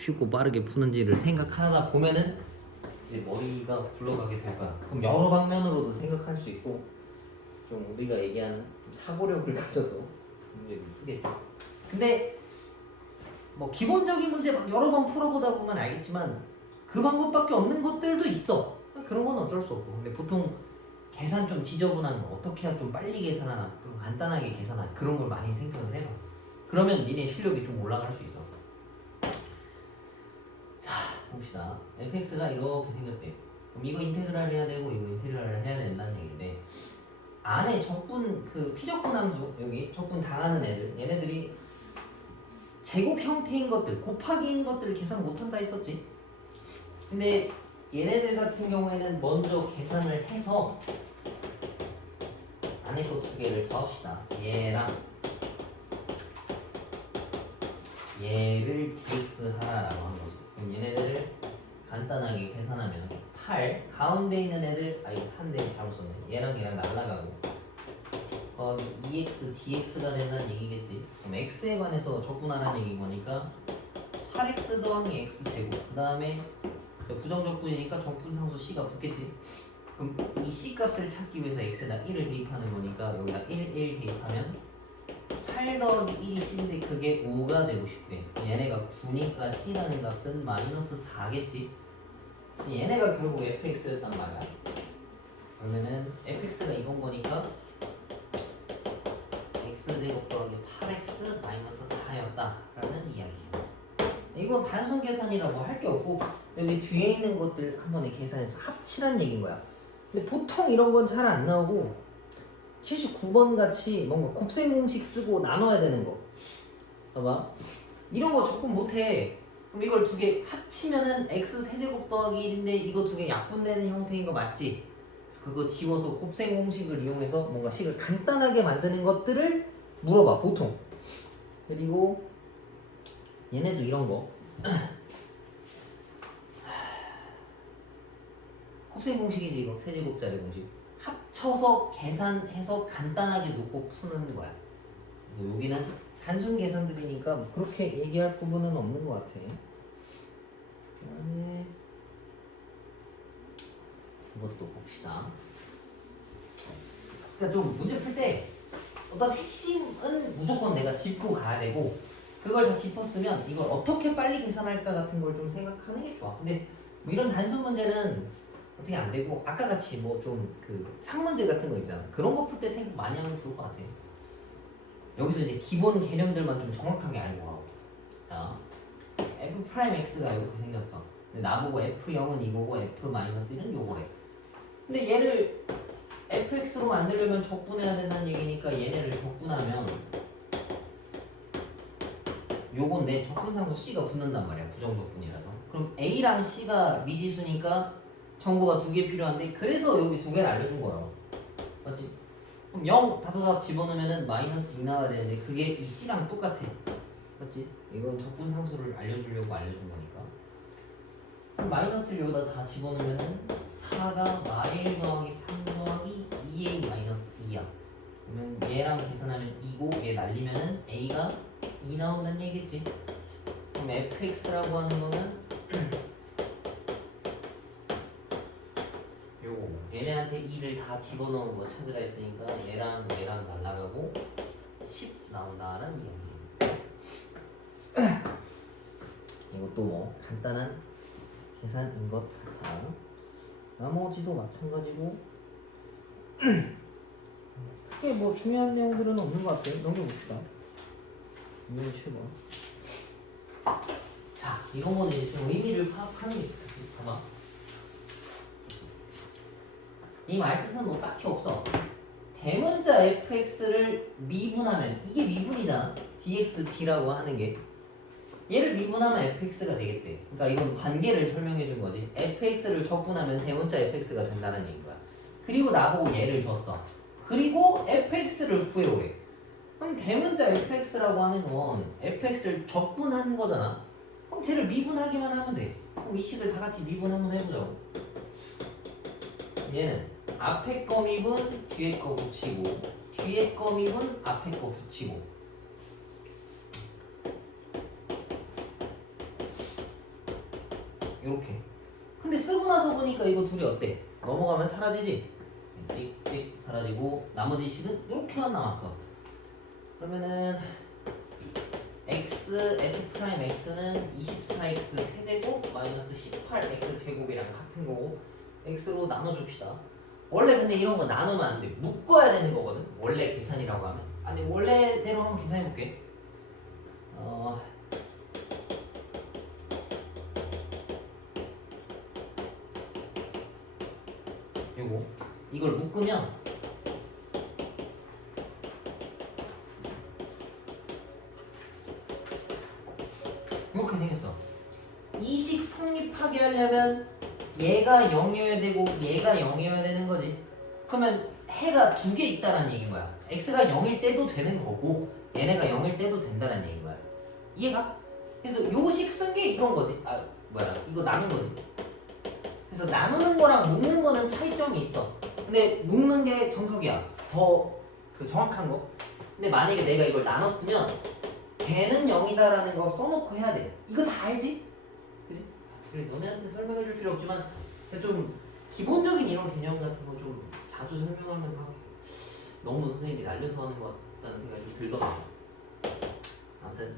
쉽고 빠르게 푸는지를 생각하다 보면은 이제 머리가 굴러가게 될 거야. 그럼 여러 방면으로도 생각할 수 있고 좀 우리가 얘기하는 좀 사고력을 가져서 문제를 풀겠지. 근데 뭐 기본적인 문제 막 여러 번 풀어보다 보면 알겠지만 그 방법밖에 없는 것들도 있어. 그런 건 어쩔 수 없고. 근데 보통 계산 좀 지저분한 거 어떻게 해야 좀 빨리 계산하나 좀 간단하게 계산하나 그런 걸 많이 생각을 해봐. 그러면 니네 실력이 좀 올라갈 수 있어. 자 봅시다. fx가 이렇게 생겼대. 그럼 이거 인테그랄 해야 되고 이거 인테그랄을 해야 된다는 얘기인데 안에 적분 그 피적분 함수 여기 적분 당하는 애들 얘네들이 제곱 형태인 것들 곱하기인 것들을 계산 못한다 했었지. 근데 얘네들 같은 경우에는 먼저 계산을 해서 안에 거 두 개를 더합시다. 얘랑 얘를 dx 하라라고 한 거죠. 그럼 얘네들을 간단하게 계산하면 8 가운데 있는 애들 이거 4인데 잘못 썼네. 얘랑 얘랑 날라가고 거기 2x dx가 된다는 얘기겠지. 그럼 x에 관해서 적분하라는 얘기인 거니까 8x 더하기 x제곱 그 다음에 부정적분이니까 적분상수 c가 붙겠지. 그럼 이 c 값을 찾기 위해서 x에다 1을 대입하는 거니까 여기다 1 대입하면 8 더하기 1이 c인데 그게 5가 되고 싶대. 얘네가 9니까 c라는 값은 마이너스 4겠지. 얘네가 결국 fx였단 말이야. 그러면은 fx가 이건 거니까 x제곱 더하기 8x 마이너스 4였다 라는 이야기야. 이건 단순 계산이라고 할 게 없고 여기 뒤에 있는 것들 한 번에 계산해서 합치라는 얘기인 거야. 근데 보통 이런 건 잘 안 나오고 79번 같이 뭔가 곱셈 공식 쓰고 나눠야 되는 거 봐봐. 이런 거 적분 못해. 그럼 이걸 두 개 합치면은 x 세제곱 더하기 1인데 이거 두 개 약분되는 형태인 거 맞지? 그래서 그거 지워서 곱셈 공식을 이용해서 뭔가 식을 간단하게 만드는 것들을 물어봐 보통. 그리고 얘네도 이런 거 곱셈 공식이지 이거 세제곱짜리 공식 합쳐서 계산해서 간단하게 놓고 푸는 거야. 그래서 여기는 단순 계산들이니까 뭐 그렇게 얘기할 부분은 없는 것 같아. 그다음에 이것도 봅시다. 그러니까 좀 문제 풀 때 어떤 핵심은 무조건 내가 짚고 가야 되고 그걸 다 짚었으면 이걸 어떻게 빨리 계산할까 같은 걸 좀 생각하는 게 좋아. 근데 뭐 이런 단순 문제는 어떻게 안 되고 아까 같이 뭐 좀 그 상문제 같은 거 있잖아. 그런 거 풀 때 생각 많이 하면 좋을 것 같아. 여기서 이제 기본 개념들만 좀 정확하게 알고 가고. 자, f'(x가) 이렇게 생겼어. 근데 나보고 f0은 이거고 f-1은 요거래. 근데 얘를 fx로 만들려면 적분해야 된다는 얘기니까 얘네를 적분하면 요건데 적분상수 c가 붙는단 말이야. 부정적분이라서. 그럼 a랑 c가 미지수니까 정보가 두 개 필요한데 그래서 여기 두 개를 알려준 거예요. 맞지? 그럼 0 다다다 집어넣으면은 마이너스 2 나와야 되는데 그게 이 c랑 똑같아. 맞지? 이건 적분상수를 알려주려고 알려준 거니까. 그럼 마이너스를 여기다 다 집어넣으면은 4가 마일 더하기 3 더하기 2a 마이너스 2야. 그러면 얘랑 계산하면 2고 얘 날리면은 a가 2 나온다는 얘기겠지. 그럼 fx라고 하는 거는 요거 얘네한테 2를 다 집어넣은 거 찾으라 했으니까 얘랑 얘랑 날라가고 10 나온다는 이야기. 이것도 뭐 간단한 계산인 것 같아. 나머지도 마찬가지고 크게 뭐 중요한 내용들은 없는 것 같아요. 넘겨봅시다. 7번. 자, 이거는 이제 좀 의미를 파악하는 게 좋겠지. 봐봐. 이 말뜻은 뭐 딱히 없어. 대문자 fx를 미분하면 이게 미분이잖아. dx/d라고 하는 게 얘를 미분하면 fx가 되겠대. 그러니까 이건 관계를 설명해 준 거지. fx를 적분하면 대문자 fx가 된다는 얘기인 거야. 그리고 나보고 얘를 줬어. 그리고 fx를 구해오래. 그럼 대문자 fx라고 하는 건 fx를 적분한 거잖아. 그럼 쟤를 미분하기만 하면 돼. 그럼 이 식을 다 같이 미분 한번 해보자고. 얘는 앞에 거 미분 뒤에 거 붙이고 뒤에 거 미분 앞에 거 붙이고 이렇게. 근데 쓰고 나서 보니까 이거 둘이 어때? 넘어가면 사라지지? 찍찍 사라지고 나머지 식은 이렇게만 남았어. 그러면은 x f 프라임 x는 24x 세제곱 마이너스 18x 제곱이랑 같은 거고 x로 나눠줍시다. 원래 근데 이런 거 나누면 안 돼. 묶어야 되는 거거든. 원래 계산이라고 하면. 아니 원래대로 한번 계산해 볼게. 요거 이걸 묶으면 이렇게 생겼어. 이식 성립하게 하려면 얘가 0이어야 되고 얘가 0이어야 되는 거지. 그러면 해가 두 개 있다는 얘기인 거야. x가 0일 때도 되는 거고 얘네가 0일 때도 된다는 얘기인 거야. 이해가? 그래서 요식 쓴 게 이건 거지. 이거 나눈 거지. 그래서 나누는 거랑 묶는 거는 차이점이 있어. 근데 묶는 게 정석이야. 더 그 정확한 거. 근데 만약에 내가 이걸 나눴으면 걔는 0이다라는 거 써놓고 해야 돼. 이거 다 알지? 그지? 그래 너네한테 설명해 줄 필요 없지만 좀 기본적인 이런 개념 같은 거 좀 자주 설명하면서 하게. 너무 선생님이 날려서 하는 것 같다는 생각이 좀 들더라고. 아무튼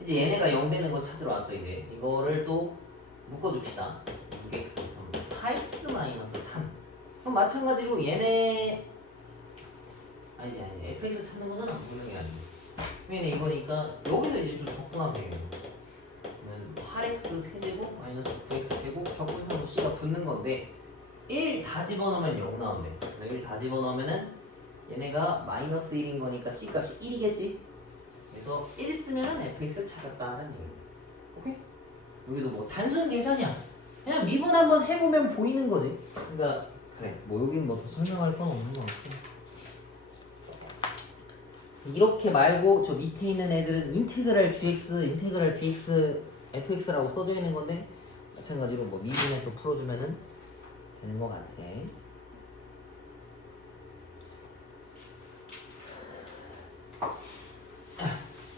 이제 얘네가 0 되는 거 찾으러 왔어. 이제 이거를 또 묶어줍시다. 6x 4x 마이너스 3. 그럼 마찬가지로 얘네 아니지 fx 찾는 거잖아. 묶는 게 아니고. 그러면 이거니까 여기서 이제 좀 적분하면 되겠네. 그러면 8x 세제곱 마이너스 9x 제곱 적분상수 c가 붙는 건데 1 다 집어넣으면 0 나온대. 1 다 집어넣으면은 얘네가 마이너스 1인 거니까 c 값이 1이겠지. 그래서 1 쓰면은 fx 찾았다는 얘기. 오케이? 여기도 뭐 단순 계산이야. 그냥 미분 한번 해보면 보이는 거지. 그러니까 그래 뭐 여기는 뭐 더 설명할 건 없는 것 같고. 이렇게 말고 저 밑에 있는 애들은 인테그랄 gx, 인테그랄 bx, fx라고 써져 있는 건데 마찬가지로 뭐 미분해서 풀어주면은 되는 것 같아.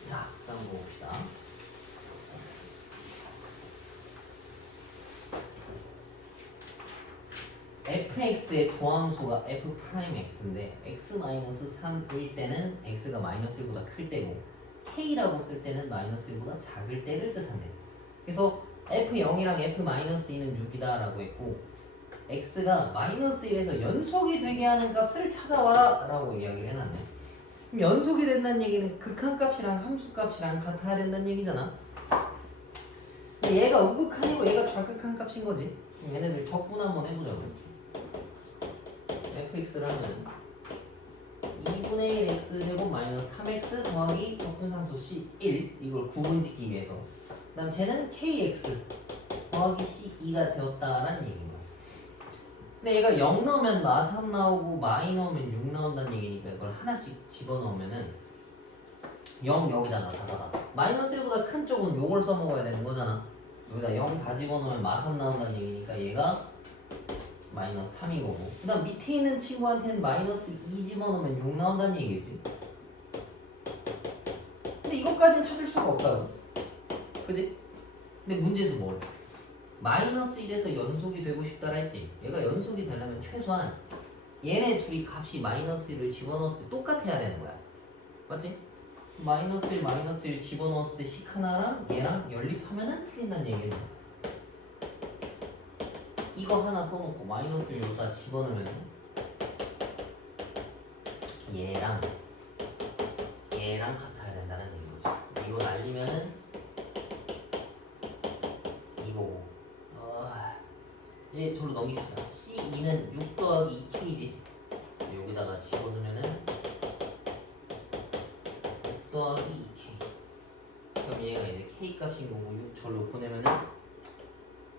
자, 다음 거 봅시다. fx의 도함수가 f'x인데 x-3일 때는 x가 -1보다 클 때고 k라고 쓸 때는 -1보다 작을 때를 뜻한대. 그래서 f0이랑 f-2는 6이다 라고 했고 x가 -1에서 연속이 되게 하는 값을 찾아와라 라고 이야기를 해놨네. 그럼 연속이 된다는 얘기는 극한값이랑 함수값이랑 같아야 된다는 얘기잖아. 얘가 우극한이고 얘가 좌극한 값인 거지. 그럼 얘네들 적분 한번 해보자고. fx를 하면 2분의 1 x제곱 마이너스 3x 더하기 적분상수 c 1 이걸 구분짓기 위해서 그 다음 쟤는 kx 더하기 c2가 되었다라는 얘기인 거야. 근데 얘가 0 넣으면 마3 나오고 마이 넣으면 6 나온다는 얘기니까 이걸 하나씩 집어넣으면은 0 여기다가 닫아다 마이너스 1보다 큰 쪽은 요걸 써먹어야 되는 거잖아. 여기다 0 다 집어넣으면 마3 나온다는 얘기니까 얘가 마이너스 3인 거고 그 다음 밑에 있는 친구한테는 마이너스 2 집어넣으면 6 나온다는 얘기겠지. 근데 이것까지는 찾을 수가 없다고. 그지? 근데 문제에서 뭘? 마이너스 1에서 연속이 되고 싶다라 했지. 얘가 연속이 되려면 최소한 얘네 둘이 값이 마이너스 1을 집어넣었을 때 똑같아야 되는 거야. 맞지? 마이너스 1 집어넣었을 때 식 하나랑 얘랑 연립하면은 틀린다는 얘기는 이거 하나 써놓고 마이너스를 여기다 집어넣으면 얘랑 같아야 된다는 얘기인 거죠. 이거 날리면은 이거고 얘 저로 넘깁시다. C2는 6 더하기 2K지. 여기다가 집어넣으면은 6 더하기 2K. 그럼 얘가 이제 K 값인 거고 6 절로 보내면은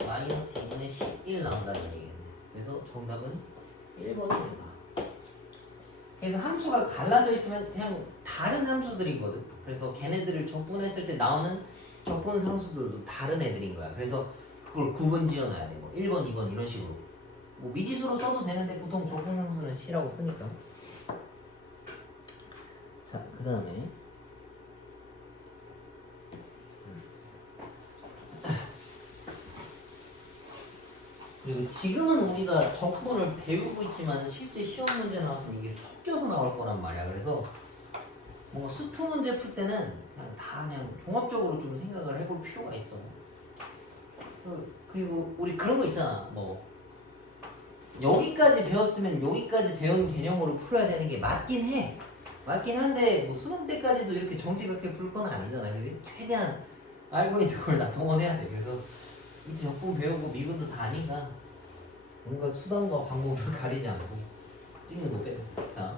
마이너스 2분의 11 나온다는 얘기겠네. 그래서 정답은 1번이 된다. 그래서 함수가 갈라져 있으면 그냥 다른 함수들이거든. 그래서 걔네들을 적분했을 때 나오는 적분 상수들도 다른 애들인 거야. 그래서 그걸 구분 지어놔야 돼. 뭐 1번, 2번 이런 식으로. 뭐 미지수로 써도 되는데 보통 적분 상수는 C라고 쓰니까. 자, 그 다음에 그리고 지금은 우리가 적분을 배우고 있지만 실제 시험 문제 나왔으면 이게 섞여서 나올 거란 말이야. 그래서 뭔가 수투 문제 풀 때는 그냥 다 그냥 종합적으로 좀 생각을 해볼 필요가 있어. 그리고 우리 그런 거 있잖아. 뭐 여기까지 배웠으면 여기까지 배운 개념으로 풀어야 되는 게 맞긴 해. 맞긴 한데 뭐 수능 때까지도 이렇게 정직하게 풀 건 아니잖아. 그지? 최대한 알고 있는 걸 다 동원해야 돼. 그래서 이제 적분 배우고 미분도 다 아니까 뭔가 수단과 방법을 가리지 않고 찍는 거 빼. 자,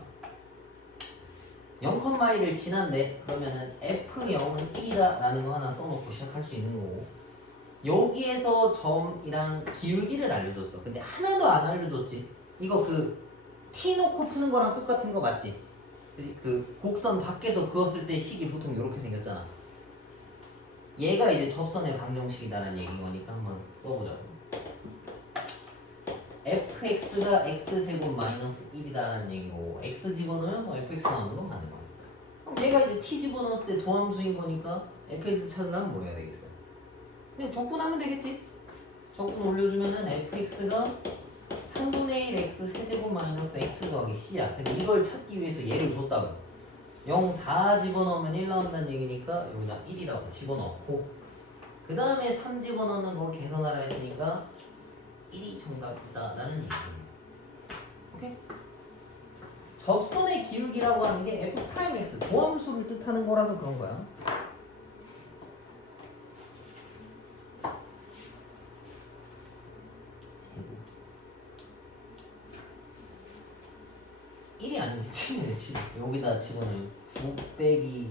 0,1을 지난데 그러면은 F0은 1이다 라는 거 하나 써놓고 시작할 수 있는 거고, 여기에서 점이랑 기울기를 알려줬어. 근데 하나도 안 알려줬지. 이거 그 T 놓고 푸는 거랑 똑같은 거 맞지? 그치? 그 곡선 밖에서 그었을 때 식이 보통 이렇게 생겼잖아. 얘가 이제 접선의 방정식이다라는 얘기인 거니까 한번 써보자고. fx가 x제곱 마이너스 1이다라는 얘기고, x 집어넣으면 뭐 fx 나오는 건 맞는 거야. 그럼 얘가 이제 t 집어넣었을 때 도함수인 거니까 fx 찾으려면 뭐 해야 되겠어? 그냥 적분하면 되겠지? 적분 올려주면은 fx가 3분의 1 x 세제곱 마이너스 x 더하기 c야. 근데 이걸 찾기 위해서 얘를 줬다고. 0 다 집어넣으면 1 나온다는 얘기니까 여기다 1이라고 집어넣고, 그 다음에 3 집어넣는 거 계산하라 했으니까 1이 정답이다 라는 얘기입니다. 오케이? 접선의 기울기라고 하는 게 f'x 도함수를 뜻하는 거라서 그런 거야. 제곱 1이 아니면 7이네. 7. 여기다 집어넣으면 9 빼기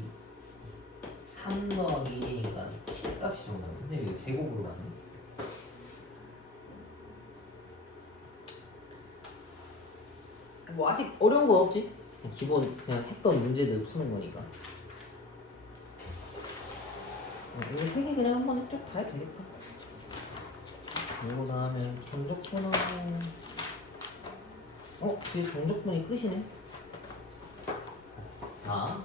3 더하기 1이니까 7 값이 정답이야. 선생님 이거 제곱으로 갔네. 뭐 아직 어려운 거 없지? 기본 그냥 했던 문제들 푸는 거니까. 이거 세 개 그냥 한 번에 쭉 다 해도 되겠다. 이거 다음에 정적분하고, 뒤에 정적분이 끝이네. 자,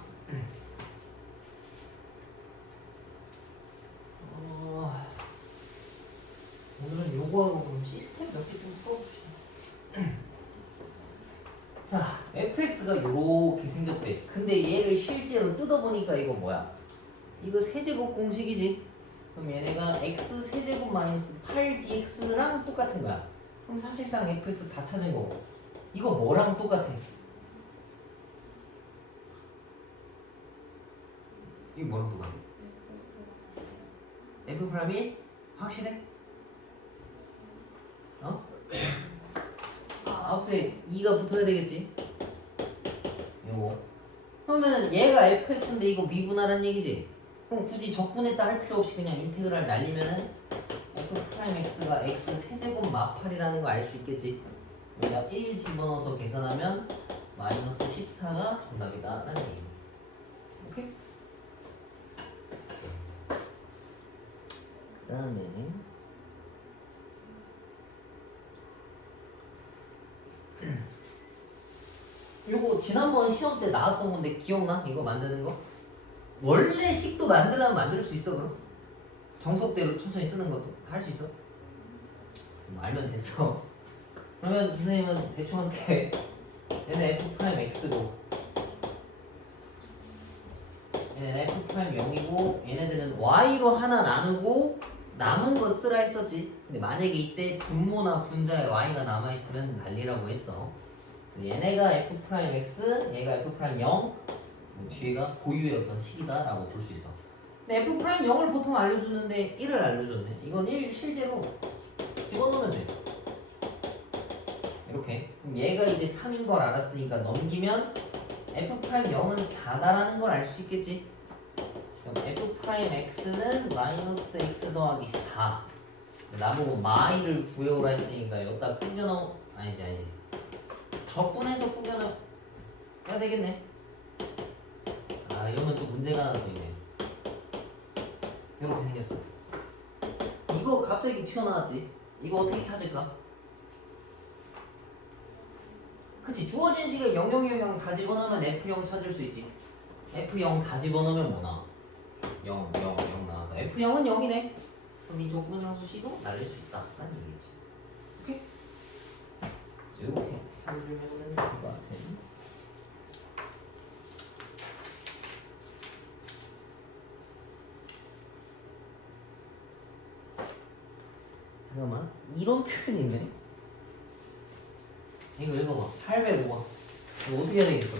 오늘은 요거하고 그럼 시스템 몇 개 좀 풀어봅시다. 자, fx가 요렇게 생겼대. 근데 얘를 실제로 뜯어보니까 이거 뭐야? 이거 세제곱 공식이지? 그럼 얘네가 x 세제곱 마이너스 8dx랑 똑같은 거야. 그럼 사실상 fx 다 찾은 거고, 이거 뭐랑 똑같아? 이거 뭐랑 똑같아? f'1? 확실해? 앞에 2가 붙어야 되겠지? 요거. 그러면 얘가 fx인데 이거 미분하라는 얘기지? 그럼 굳이 적분했다 할 필요 없이 그냥 인테그랄 날리면은 f'x가 x 세제곱 마팔이라는 거 알 수 있겠지? 여기다 1 집어넣어서 계산하면 마이너스 14가 정답이다 라는 얘기. 오케이? 그 다음에 요거 지난번 시험 때 나왔던 건데 기억나? 이거 만드는 거? 원래 식도 만들려면 만들 수 있어 그럼? 정석대로 천천히 쓰는 것도 다 할 수 있어? 알면 됐어. 그러면 선생님은 대충 한게 얘는 f'x고 얘는 f'0이고 얘네들은 y로 하나 나누고 남은 거 쓰라 했었지. 근데 만약에 이때 분모나 분자에 y가 남아있으면 난리라고 했어. 얘네가 f'x, 얘가 f'0, 뭐 뒤에가 고유의 어떤 식이다 라고 볼 수 있어. 근데 f'0을 보통 알려주는데 1을 알려줬네. 이건 1 실제로 집어넣으면 돼. 이렇게. 그럼 얘가 이제 3인 걸 알았으니까 넘기면 f'0은 4다라는 걸 알 수 있겠지. 그럼 f'x는 마이너스 x 더하기 4. 나보고 마이를 구해오라 했으니까 여기다 꾸겨넣어. 아니지. 적분해서 꾸겨넣어야 되겠네. 이러면 또 문제가 하나 더 있네. 이렇게 생겼어. 이거 갑자기 튀어나왔지? 이거 어떻게 찾을까? 그치, 주어진 식에 0, 0, 0, 0 다 집어넣으면 F0 찾을 수 있지. F0 다 집어넣으면 뭐 나와? 0, 0, 0 나와서 F0은 0이네. 그럼 이 적분상수 C도 날릴 수 있다 라는 얘기지. 오케이? 이렇게 해주면은 될것 같아. 잠깐만, 이런 표현이 있네. 이거 읽어봐. 805번. 이거 어떻게 해야 되겠어?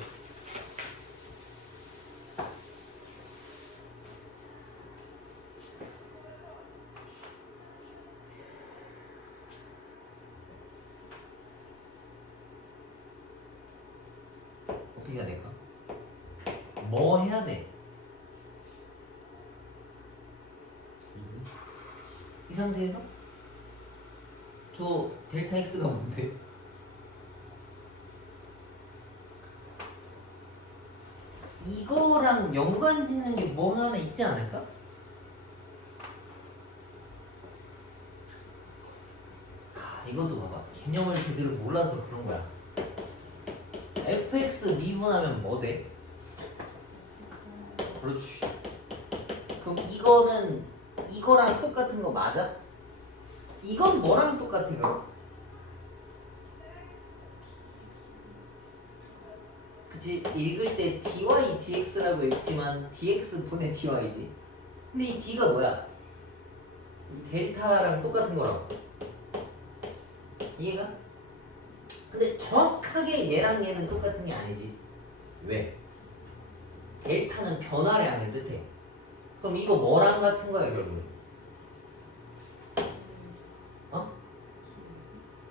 어떻게 해야 될까? 뭐 해야 돼? 이 상태에서 저 델타 x가 뭔데? 이거랑 연관 짓는 게 뭐 하나 있지 않을까? 이것도 봐봐. 개념을 제대로 몰라서 그런 거야. fx 미분하면 뭐 돼? 그렇지. 그럼 이거는 이거랑 똑같은 거 맞아? 이건 뭐랑 똑같아 그럼? 그치? 읽을 때 dy dx라고 읽지만 dx 분의 dy지. 근데 이 d가 뭐야? 이 델타랑 똑같은 거라고. 이해가? 근데 정확하게 얘랑 얘는 똑같은 게 아니지. 왜? 델타는 변화량을 뜻해. 그럼 이거 뭐랑 같은 거야 결국은? 어?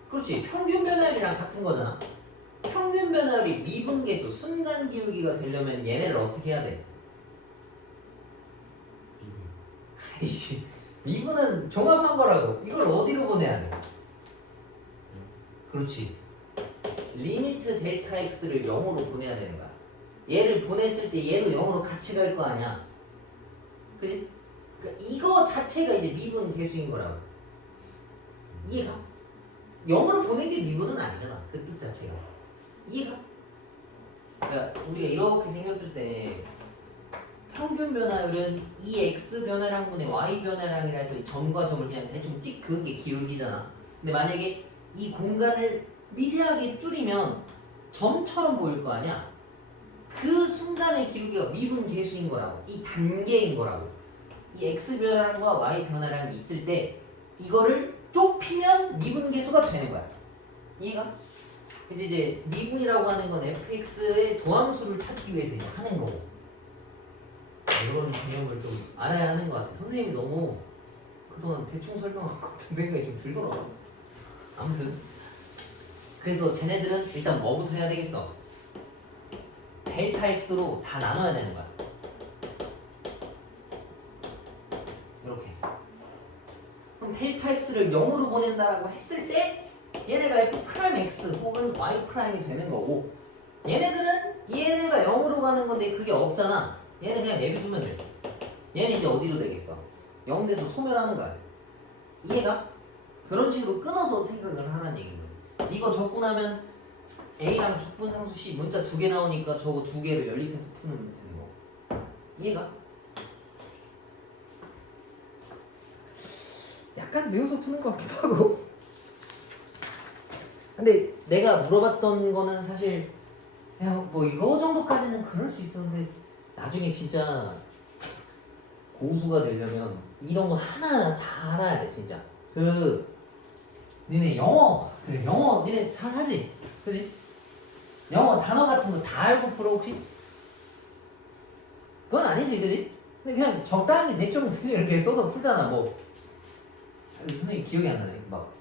그렇지. 평균 변압이랑 같은 거잖아. 평균 변압이 미분계수 순간 기울기가 되려면 얘네를 어떻게 해야 돼? 아이씨, 미분은 종합한 거라고. 이걸 어디로 보내야 돼? 그렇지. 리미트 델타 x를 0으로 보내야 되는 거야. 얘를 보냈을 때 얘도 0으로 같이 갈 거 아니야. 그치? 그러니까 이거 자체가 이제 미분 계수인 거라고. 이해가? 0으로 보낸 게 미분은 아니잖아. 그 뜻 자체가. 이해가? 그러니까 우리가 이렇게 생겼을 때 평균 변화율은 이 x 변화량분의 y 변화량이라 해서 이 점과 점을 그냥 대충 찍 그은 게 기울기잖아. 근데 만약에 이 공간을 미세하게 줄이면 점처럼 보일 거 아니야? 그 순간의 기울기가 미분 계수인 거라고. 이 단계인 거라고. 이 x 변화량과 y 변화량이 있을 때 이거를 좁히면 미분 계수가 되는 거야. 이해가? 이제 미분이라고 하는 건 fx의 도함수를 찾기 위해서 이제 하는 거고. 이런 개념을 좀 알아야 하는 것 같아. 선생님이 너무 그동안 대충 설명한 것 같은 생각이 좀 들더라고. 아무튼 그래서 쟤네들은 일단 뭐부터 해야 되겠어? 델타 x로 다 나눠야 되는 거야. 이렇게. 그럼 델타 x를 0으로 보낸다라고 했을 때 얘네가 f 프라임 x 혹은 y 프라임이 되는 거고, 얘네들은 얘네가 0으로 가는 건데 그게 없잖아. 얘네 그냥 내비두면 돼. 얘는 이제 어디로 되겠어? 0 돼서 소멸하는 거야. 이해가? 그런 식으로 끊어서 생각을 하라는 얘기거든. 이거 적고 나면 A랑 적분상수 C 문자 2개 나오니까 저거 2개를 연립해서 푸면 되는 거. 이해가? 약간 외워서 푸는 것 같기도 하고. 근데 내가 물어봤던 거는 사실 야, 뭐 이거 정도까지는 그럴 수 있었는데 나중에 진짜 고수가 되려면 이런 거 하나 다 알아야 돼 진짜. 니네 영어 그래 영어 니네 잘 하지? 그지? 영어 단어 같은 거 다 알고 풀어 혹시? 그건 아니지 그지? 근데 그냥 적당히 대충 이렇게 써서 풀잖아. 뭐 선생님 기억이 안 나네. 막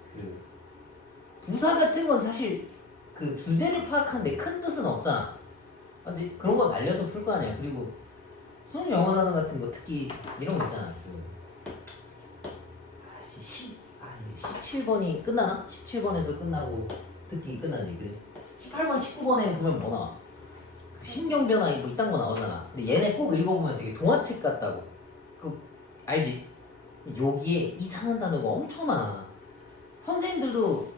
부사 같은 건 사실 그 주제를 파악하는데 큰 뜻은 없잖아. 맞지? 그런 거 날려서 풀 거 아니야. 그리고 수능 영어 단어 같은 거 특히 이런 거 있잖아. 이제 17번이 끝나나? 17번에서 끝나고 듣기 끝나지. 그래? 18번, 19번에 보면 뭐 나와? 심경변화 뭐 이딴 거 나오잖아. 근데 얘네 꼭 읽어보면 되게 동화책 같다고. 그 알지? 여기에 이상한 단어가 엄청 많아. 선생님들도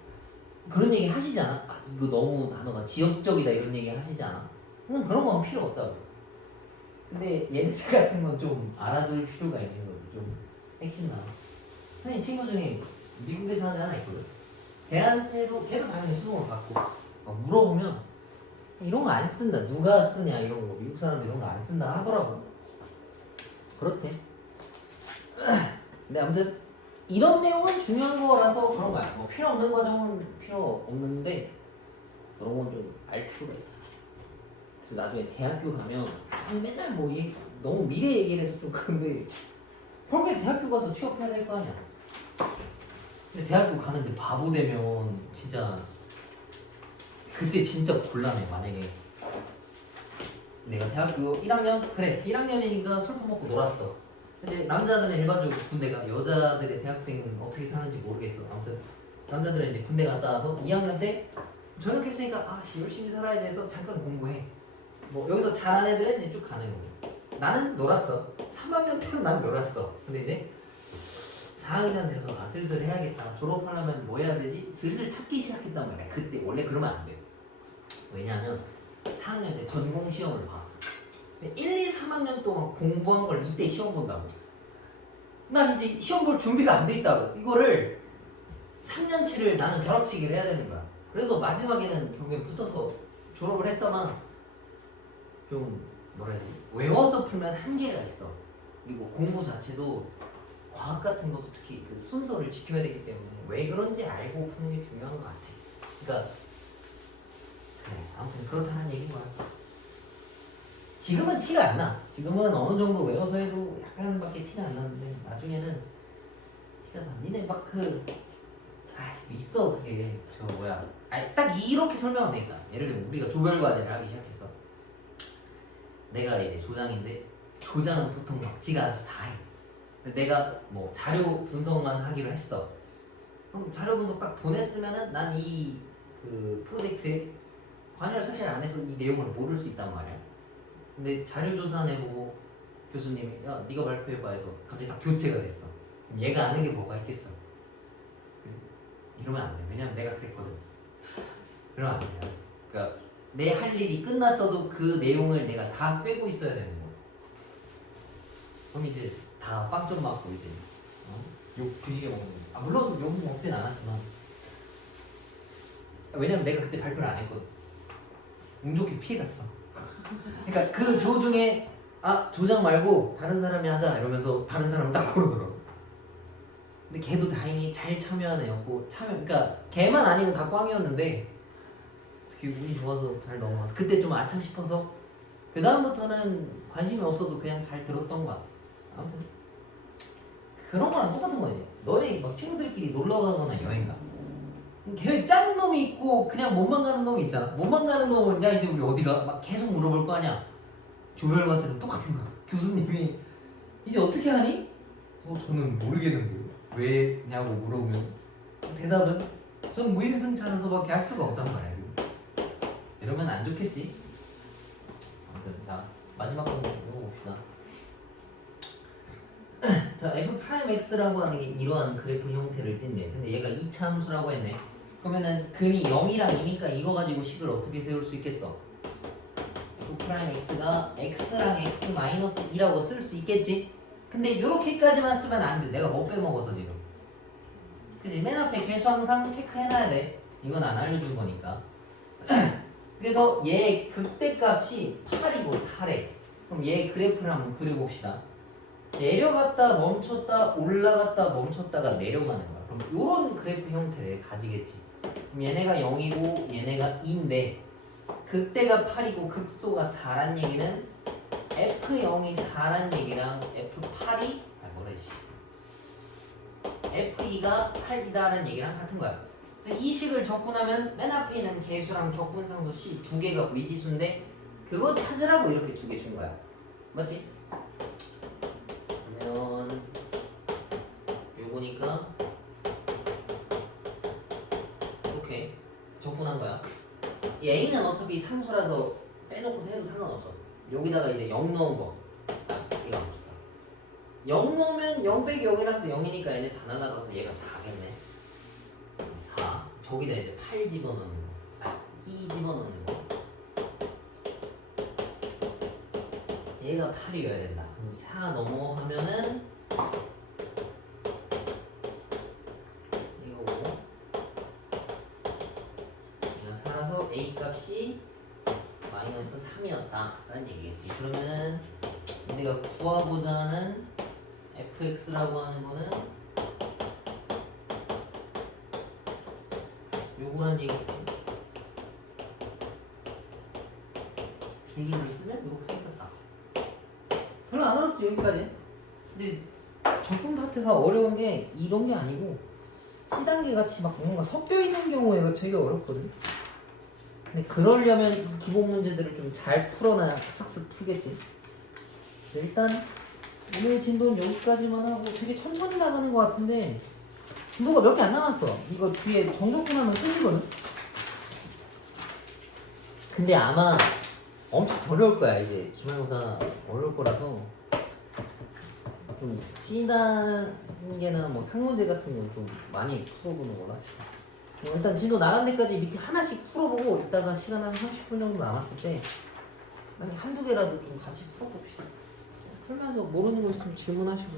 그런 얘기 하시지 않아? 아 이거 너무 단어가 지역적이다 이런 얘기 하시지 않아? 그런 건 필요 없다고. 근데 얘네들 같은 건 좀 알아둘 필요가 있는 거지. 좀 핵심 나와. 선생님 친구 중에 미국에 사는 애 하나 있거든. 걔한테도 걔도 당연히 수능을 받고 물어보면 이런 거 안 쓴다. 누가 쓰냐 이런 거. 미국 사람들 이런 거 안 쓴다 하더라고. 그렇대. 근데 아무튼 이런 내용은 중요한 거라서 그런 거야. 뭐 필요 없는 과정은 필요 없는데 그런 건 좀 알 필요가 있어. 그리고 나중에 대학교 가면 무슨 맨날 뭐 너무 미래 얘기를 해서 좀 그런데 결국에 대학교 가서 취업해야 될 거 아니야. 근데 대학교 가는데 바보 되면 진짜 그때 진짜 곤란해. 만약에 내가 대학교 1학년 그래 1학년이니까 술 퍼먹고 놀았어. 근데 남자들은 일반적으로 군대가 여자들의 대학생은 어떻게 사는지 모르겠어. 아무튼 남자들은 이제 군대 갔다 와서 2학년 때 전역했으니까 아씨 열심히 살아야지 해서 잠깐 공부해. 뭐 여기서 잘하는 애들은 이제 쭉 가는 거고. 나는 놀았어. 3학년 때는 난 놀았어. 근데 이제 4학년 돼서 아 슬슬 해야겠다. 졸업하려면 뭐 해야 되지? 슬슬 찾기 시작했단 말이야. 그때 원래 그러면 안 돼. 왜냐하면 4학년 때 전공 시험을 봐. 1, 2, 3학년 동안 공부한 걸 이때 시험 본다고. 난 이제 시험 볼 준비가 안 돼 있다고. 이거를 3년치를 나는 벼락치기를 해야 되는 거야. 그래서 마지막에는 결국엔 붙어서 졸업을 했다만 좀 뭐라 해야 되지? 외워서 풀면 한계가 있어. 그리고 공부 자체도 과학 같은 것도 특히 그 순서를 지켜야 되기 때문에 왜 그런지 알고 푸는 게 중요한 것 같아. 그러니까 그래, 아무튼 그렇다는 얘기인 거야. 지금은 티가 안 나. 지금은 어느 정도 외워서 해도 약간밖에 티가 안 나는데 나중에는 티가 나. 니네 막 있어 그게 저 뭐야. 딱 이렇게 설명하면 되겠다. 예를 들면 우리가 조별 과제를 하기 시작했어. 내가 이제 조장인데 조장은 보통 막 지가 알아서 다 해. 내가 뭐 자료 분석만 하기로 했어. 그럼 자료 분석 딱 보냈으면은 난 이 그 프로젝트에 관여를 사실 안 해서 이 내용을 모를 수 있단 말이야. 근데 자료 조사 내보고 교수님이 야 네가 발표해봐 해서 갑자기 딱 교체가 됐어. 그럼 얘가 아는 게 뭐가 있겠어. 이러면 안 돼. 왜냐면 내가 그랬거든. 그러면 안 돼. 그러니까 내 할 일이 끝났어도 그 내용을 내가 다 꿰고 있어야 되는 거야. 그럼 이제 다 빵점 맞고 이제 욕 드시게 먹는 거야. 물론 욕 먹진 않았지만 왜냐면 내가 그때 발표를 안 했거든. 운 좋게 피해갔어. 그러니까 그 조 중에 조장 말고 다른 사람이 하자 이러면서 다른 사람 딱 고르더라고. 근데 걔도 다행히 잘 참여한 애였고 그러니까 걔만 아니면 다 꽝이었는데 특히 운이 좋아서 잘 넘어가서 그때 좀 아차 싶어서 그 다음부터는 관심이 없어도 그냥 잘 들었던 거야. 아무튼 그런 거랑 똑같은 거지. 너네 막 친구들끼리 놀러 가거나 여행 가. 계획 짜는 놈이 있고 그냥 몸만 가는 놈이 있잖아. 몸만 가는 놈은 야 이제 우리 어디가 막 계속 물어볼 거 아니야. 조별 과제도 똑같은 거야. 교수님이 이제 어떻게 하니? 저는 모르겠는데요. 왜냐고 물어보면 대답은 저는 무임승차라서밖에 할 수가 없단 말이야. 이러면 안 좋겠지. 아무튼 자 마지막 거 읽어봅시다. 자 f 프라임 x라고 하는 게 이러한 그래프 형태를 띈대. 근데 얘가 이차함수라고 했네. 그러면은 근이 0이랑 2니까 이거 가지고 식을 어떻게 세울 수 있겠어? f 프라임 x가 x랑 x 마이너스 2라고 쓸 수 있겠지? 근데 이렇게까지만 쓰면 안 돼. 내가 뭐 빼먹어서 지금. 그치? 맨 앞에 개수 항상 체크해놔야 돼. 이건 안 알려준 거니까. 그래서 얘의 극대값이 8이고 4래. 그럼 얘의 그래프를 한번 그려봅시다. 내려갔다 멈췄다 올라갔다 멈췄다가 내려가는 거야. 그럼 이런 그래프 형태를 가지겠지. 그럼 얘네가 0이고 얘네가 2인데 극대가 8이고 극소가 4란 얘기는 F0이 4란 얘기랑 F8이 F2가 8이다라는 얘기랑 같은 거야. 그래서 이 식을 접근하면 맨 앞에 있는 개수랑 적분상수 C 두 개가 미지수인데 그거 찾으라고 이렇게 두 개 준 거야. 맞지? 그러면 요거니까 이렇게 적분한 거야. A는 어차피 상수라서 빼놓고 해도 상관없어. 여기다가 이제 0 넣은 거. 이거 안 좋다. 0 넣으면 0 빼기 0이라서 0이니까 얘네 다 날아가서 얘가 4겠네. 4. 저기다 이제 8 집어넣는 거. 2 집어넣는 거. 얘가 8이어야 된다. 그럼 4 넘어가면은 이거고 a 값이 마이너스 3이었다라는 얘기겠지. 그러면은 우리가 구하고자 하는 fx라고 하는 거는 요거란 얘기겠지. 줄줄을 쓰면 이렇게 생겼다. 별로 안 어렵지 여기까지. 근데 적분 파트가 어려운 게 이런 게 아니고 C단계 같이 막 뭔가 섞여 있는 경우에가 되게 어렵거든. 근데 그러려면 이 기본 문제들을 좀 잘 풀어놔야 싹싹 풀겠지. 일단 오늘 진도는 여기까지만 하고 되게 천천히 나가는 것 같은데 진도가 몇 개 안 남았어. 이거 뒤에 정적분 하면 끝이거든. 근데 아마 엄청 어려울 거야. 이제 기말고사 어려울 거라서 좀 C단계나 뭐 상문제 같은 건 좀 많이 풀어보는 거라. 일단 진도 나간 데까지 밑에 하나씩 풀어보고 이따가 시간 한 30분 정도 남았을 때 C단계 한두 개라도 좀 같이 풀어봅시다. 풀면서 모르는 거 있으면 질문하시고.